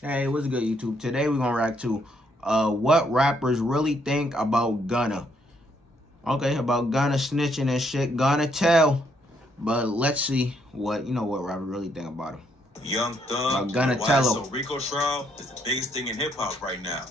Hey, what's good, YouTube? Today we're gonna react to what rappers really think about Gunna. Okay, about Gunna snitching and shit. Gonna tell. But let's see what what rappers really think about him. Young Thug, Gonna the tell YSL him. Rico trial is the biggest thing in hip hop right now.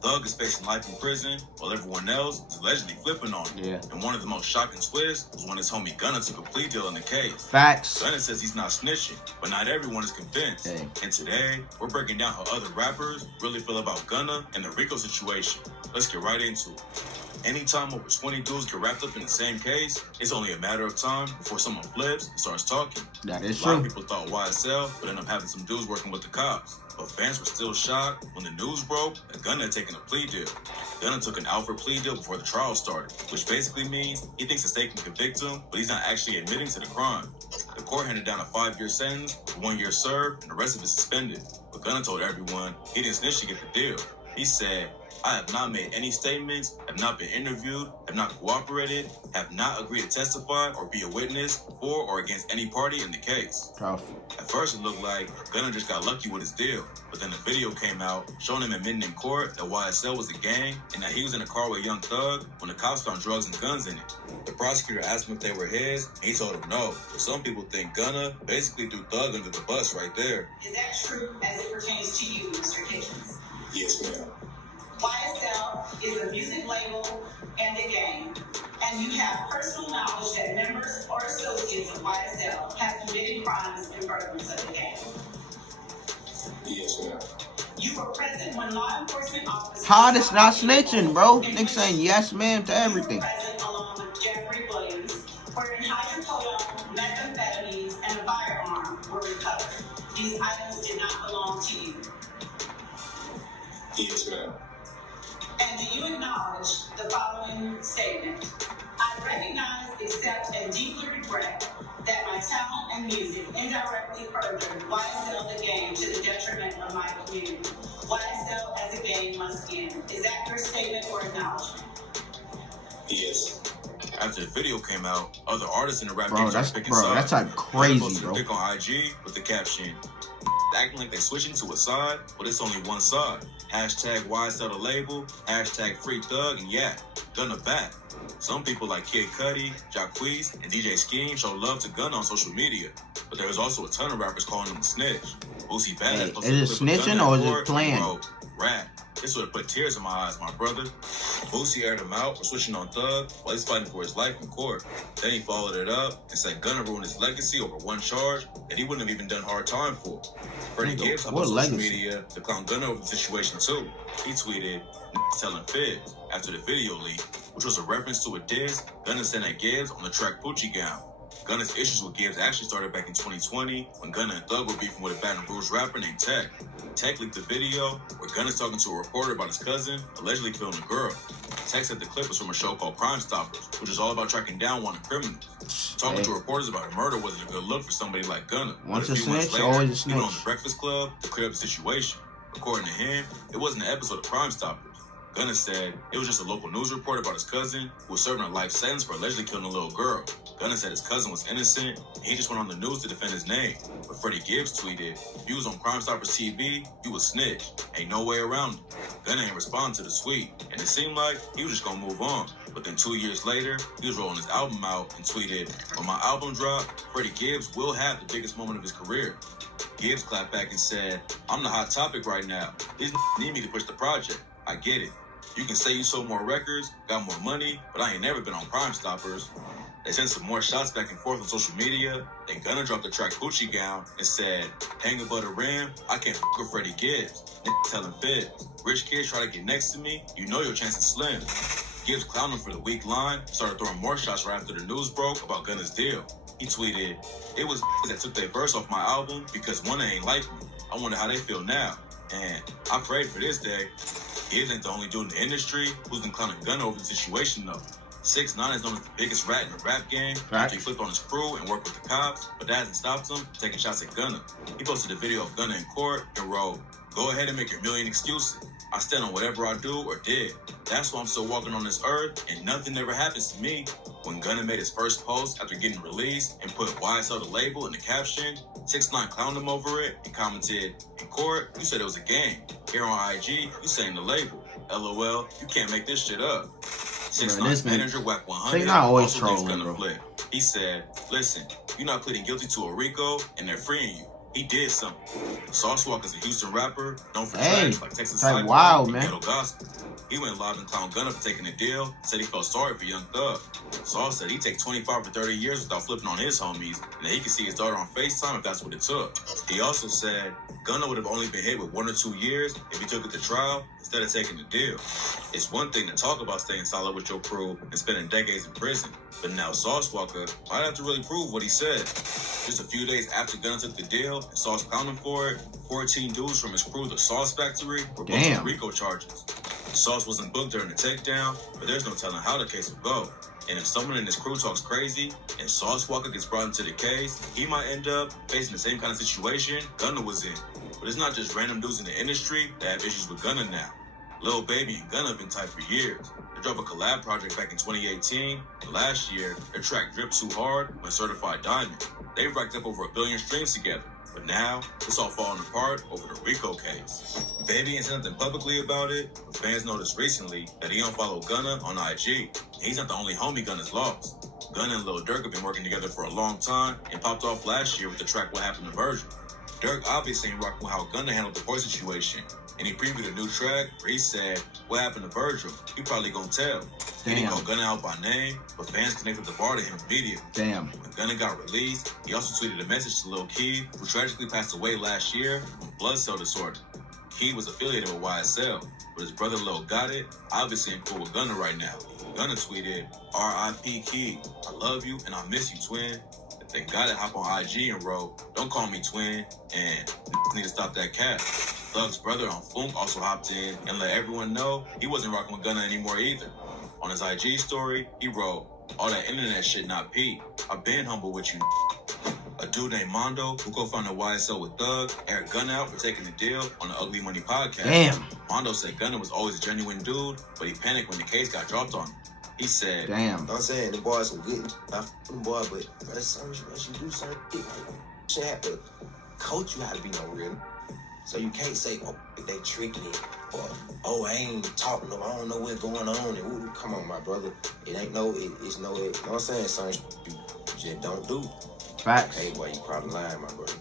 Thug is facing life in prison, while everyone else is allegedly flipping on him. Yeah. And one of the most shocking twists was when his homie Gunna took a plea deal in the case. Facts. Gunna says he's not snitching, but not everyone is convinced. Hey. And today, we're breaking down how other rappers really feel about Gunna and the Rico situation. Let's get right into it. Anytime over 20 dudes get wrapped up in the same case, it's only a matter of time before someone flips and starts talking. That is A lot true. of people thought YSL would end up having some dudes working with the cops, but fans were still shocked when the news broke that Gunna had taken a plea deal. Gunna took an Alfred plea deal before the trial started, which basically means he thinks the state can convict him, but he's not actually admitting to the crime. The court handed down a 5-year sentence, 1 year served, and the rest of it suspended. But Gunna told everyone he didn't snitch to get the deal. He said, "I have not made any statements, have not been interviewed, have not cooperated, have not agreed to testify or be a witness for or against any party in the case." Tough. At first, it looked like Gunna just got lucky with his deal, but then the video came out showing him admitting in court that YSL was a gang and that he was in a car with Young Thug when the cops found drugs and guns in it. The prosecutor asked him if they were his, and he told him no. But some people think Gunna basically threw Thug under the bus right there. Is that true as it pertains to you, Mr. Kitchens? Yes, ma'am. YSL is a music label and a gang, and you have personal knowledge that members or associates of YSL have committed crimes in furtherance of the gang. Yes, ma'am. You were present when law enforcement officers... Todd is not snitching, bro. Nigga saying yes, ma'am, to everything. You were present along with Jeffrey Williams, wherein hydrocodone, methamphetamines, and a firearm were recovered. These items did not belong to you. Yes, ma'am. And do you acknowledge the following statement? I recognize, accept, and deeply regret that my talent and music indirectly furthered YSL the gang to the detriment of my community. YSL as a gang must end. Is that your statement or acknowledgement? Yes. After the video came out, other artists in the rap Bro, game that's started picking sides. like They crazy, posted bro. a pic on IG with the caption, acting like they switching to a side, but it's only one side. Hashtag YSL the label, hashtag free Thug, and yeah, Gunna back. Some people like Kid Cudi, Jacquees, and DJ Scheme show love to Gunna on social media, but there was also a ton of rappers calling him a snitch. Boosie Badass Hey, posted is it a clip of snitching Gunna or at is it court playing? and wrote, "Rap. This would have put tears in my eyes, my brother." Boosie aired him out for switching on Thug while he's fighting for his life in court. Then he followed it up and said Gunna ruined his legacy over one charge that he wouldn't have even done hard time for. Freddie Gibbs hopped on social media to clown Gunna over the situation too. He tweeted, "telling fibs" after the video leak, which was a reference to a diss Gunna sent at Gibbs on the track Poochie Gown. Gunna's issues with Gibbs actually started back in 2020 when Gunna and Thug were beefing with a Baton Rouge rapper named Tech. Tech leaked the video where Gunna's talking to a reporter about his cousin allegedly killing a girl. Tech said the clip was from a show called Crime Stoppers, which is all about tracking down wanted criminals. Talking to reporters about a murder wasn't a good look for somebody like Gunna. Once But a few months snitch, later, always a he snitch. went on the Breakfast Club to clear up the situation. According to him, it wasn't an episode of Crime Stoppers. Gunna said it was just a local news report about his cousin who was serving a life sentence for allegedly killing a little girl. Gunna said his cousin was innocent and he just went on the news to defend his name. But Freddie Gibbs tweeted, "If you was on Crime Stoppers TV, you a snitch. Ain't no way around it." Gunna ain't respond to the tweet, and it seemed like he was just gonna move on. But then 2 years later, he was rolling his album out and tweeted, "When my album dropped, Freddie Gibbs will have the biggest moment of his career." Gibbs clapped back and said, "I'm the hot topic right now. These need me to push the project. I get it. You can say you sold more records, got more money, but I ain't never been on Crime Stoppers." They sent some more shots back and forth on social media. Then Gunna dropped the track Poochie Gown and said, "Hang above the rim, I can't f with Freddie Gibbs. Telling fibs. Rich kids try to get next to me, you know your chance is slim." Gibbs clowned him for the weak line, started throwing more shots right after the news broke about Gunna's deal. He tweeted, "It was that took their verse off my album because one ain't like me. I wonder how they feel now. And I prayed for this day." Gibbs ain't the only dude in the industry who's been clowning Gunna over the situation though. 6ix9ine is known as the biggest rat in the rap game. After he flipped on his crew and worked with the cops, but that hasn't stopped him from taking shots at Gunna. He posted a video of Gunna in court and wrote, "Go ahead and make your million excuses. I stand on whatever I do or did. That's why I'm still walking on this earth, and nothing ever happens to me. When Gunna made his first post after getting released and put YSL the label in the caption, 6ix9ine clowned him over it and commented, "In court, you said it was a game. Here on IG, you saying the label. LOL, you can't make this shit up." 6ix9ine's manager, Whack 100, always also thinks trolling, Gunna flip. He said, "Listen, you're not pleading guilty to a RICO, and they're freeing you. He did something." Sauce Walka is a Houston rapper known for tracks like Texas Cycle and Ghetto Gospel. He went live and clowned Gunna for taking a deal, said he felt sorry for Young Thug. Sauce said he'd take 25 or 30 years without flipping on his homies, and that he could see his daughter on FaceTime if that's what it took. He also said Gunna would have only been hit with 1 or 2 years if he took it to trial instead of taking the deal. It's one thing to talk about staying solid with your crew and spending decades in prison, but now Sauce Walka might have to really prove what he said. Just a few days after Gunna took the deal and Sauce clowned him for it, 14 dudes from his crew, the Sauce Factory, were booked on RICO charges. Sauce wasn't booked during the takedown, but there's no telling how the case will go. And if someone in his crew talks crazy and Sauce Walka gets brought into the case, he might end up facing the same kind of situation Gunna was in. But it's not just random dudes in the industry that have issues with Gunna now. Lil Baby and Gunna have been tight for years. They dropped a collab project back in 2018, and last year, their track Drip Too Hard went certified diamond. They've racked up over 1 billion streams together. But now, it's all falling apart over the RICO case. Baby ain't said nothing publicly about it, but fans noticed recently that he don't follow Gunna on IG. He's not the only homie Gunna's lost. Gunna and Lil Durk have been working together for a long time and popped off last year with the track What Happened to Virgil. Durk obviously ain't rocking with how Gunna handled the voice situation, and he previewed a new track where he said, "What happened to Virgil? He probably gonna tell." Then he called Gunna out by name, but fans connected the bar to him immediately. Damn. When Gunna got released, he also tweeted a message to Lil Keed, who tragically passed away last year from blood cell disorder. Keed was affiliated with YSL, but his brother Lil Got It obviously ain't cool with Gunna right now. Gunna tweeted, "R.I.P. Keed, I love you and I miss you, twin." Then Got It hop on IG and wrote, "Don't call me twin, and need to stop that cat." Thug's brother on Funk also hopped in and let everyone know he wasn't rocking with Gunna anymore either. On his IG story, he wrote, "All that internet shit not Pete. I've been humble with you." A dude named Mondo, who co-founded YSL with Thug, aired Gunna out for taking the deal on the Ugly Money podcast. Damn. Mondo said Gunna was always a genuine dude, but he panicked when the case got dropped on him. He said, "Damn. You know what I'm saying? The boys some good. I them boy, but that's something you do certain shit have to coach you how to be no real. So you can't say, "Oh, they tricked me," or "Oh, I ain't talking to them. I don't know what's going on." And ooh, come on, my brother. It ain't no, it's no, you know what I'm saying? Something you just don't do. Facts. Hey, boy, you probably lying, my brother.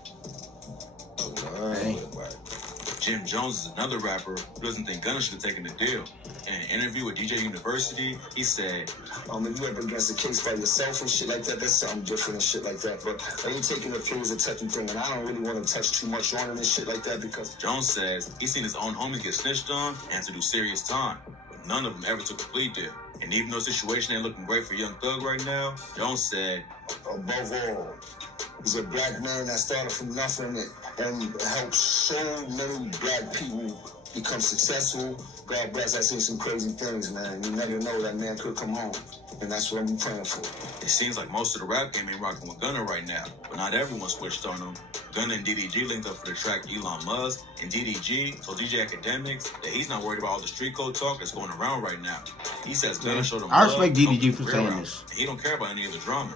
Oh, Hey. boy. Jim Jones is another rapper who doesn't think Gunna should have taken the deal. In an interview with DJ University, he said, If you ever against a case by yourself and shit like that, that's something different and shit like that. But when you taking the pill is a touchy thing, and I don't really want to touch too much on it and shit like that because Jones says he's seen his own homies get snitched on and had to do serious time, but none of them ever took a plea deal. And even though the situation ain't looking great for Young Thug right now, Jones said, above all, he's a black man that started from nothing and helped so many black people become successful. God bless, I seen some crazy things, man. You never know that man could come home. And that's what I'm praying for. It seems like most of the rap game ain't rocking with Gunna right now, but not everyone switched on him. Gunna and DDG linked up for the track Elon Musk, and DDG told DJ Academics that he's not worried about all the street code talk that's going around right now. He says Gunna showed him I love, respect DDG for saying route, this. and he don't care about any of the drama.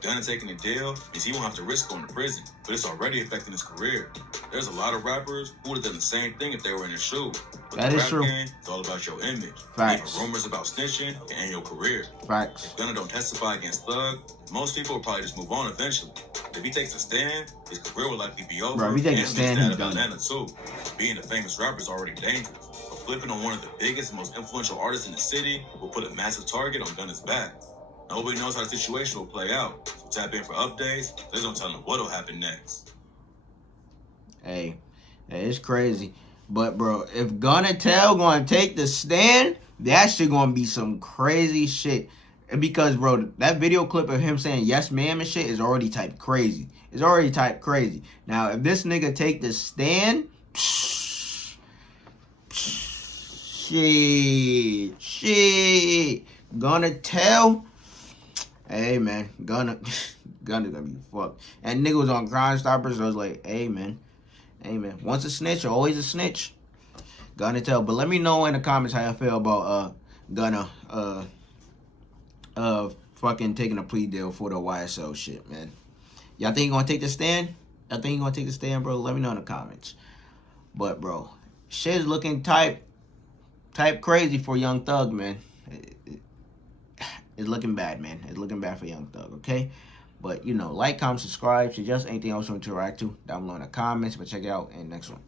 Gunna taking the deal means he won't have to risk going to prison, but it's already affecting his career. There's a lot of rappers who would have done the same thing if they were in his shoes. But That the is rap true. game is all about your image. Facts. Even rumors about snitching can end your career. Facts. If Gunna don't testify against Thug, most people will probably just move on eventually. If he takes a stand, his career will likely be over. Bro, if he takes a and stand, he's he's dead of done. Atlanta too. Being a famous rapper is already dangerous. But flipping on one of the biggest and most influential artists in the city will put a massive target on Gunna's back. Nobody knows how the situation will play out. So tap in for updates. There's no telling what'll happen next. Hey, it's crazy. But, bro, if Gunna gonna take the stand, that shit gonna be some crazy shit. Because, bro, that video clip of him saying yes ma'am and shit is already typed crazy. It's already typed crazy. Now, if this nigga take the stand, shit. Gonna tell. Hey, man, Gunna gonna be fucked. And nigga was on Crime Stoppers, so I was like, hey, man. Once a snitch, always a snitch. Gunna tell. But let me know in the comments how you feel about Gunna fucking taking a plea deal for the YSL shit, man. Y'all think he gonna take the stand? Y'all think he gonna take the stand, bro? Let me know in the comments. But bro, shit is looking type crazy for Young Thug, man. It's looking bad, man. It's looking bad for Young Thug, okay? But, you know, like, comment, subscribe. Suggest anything else you want to interact to down below in the comments. But check it out in the next one.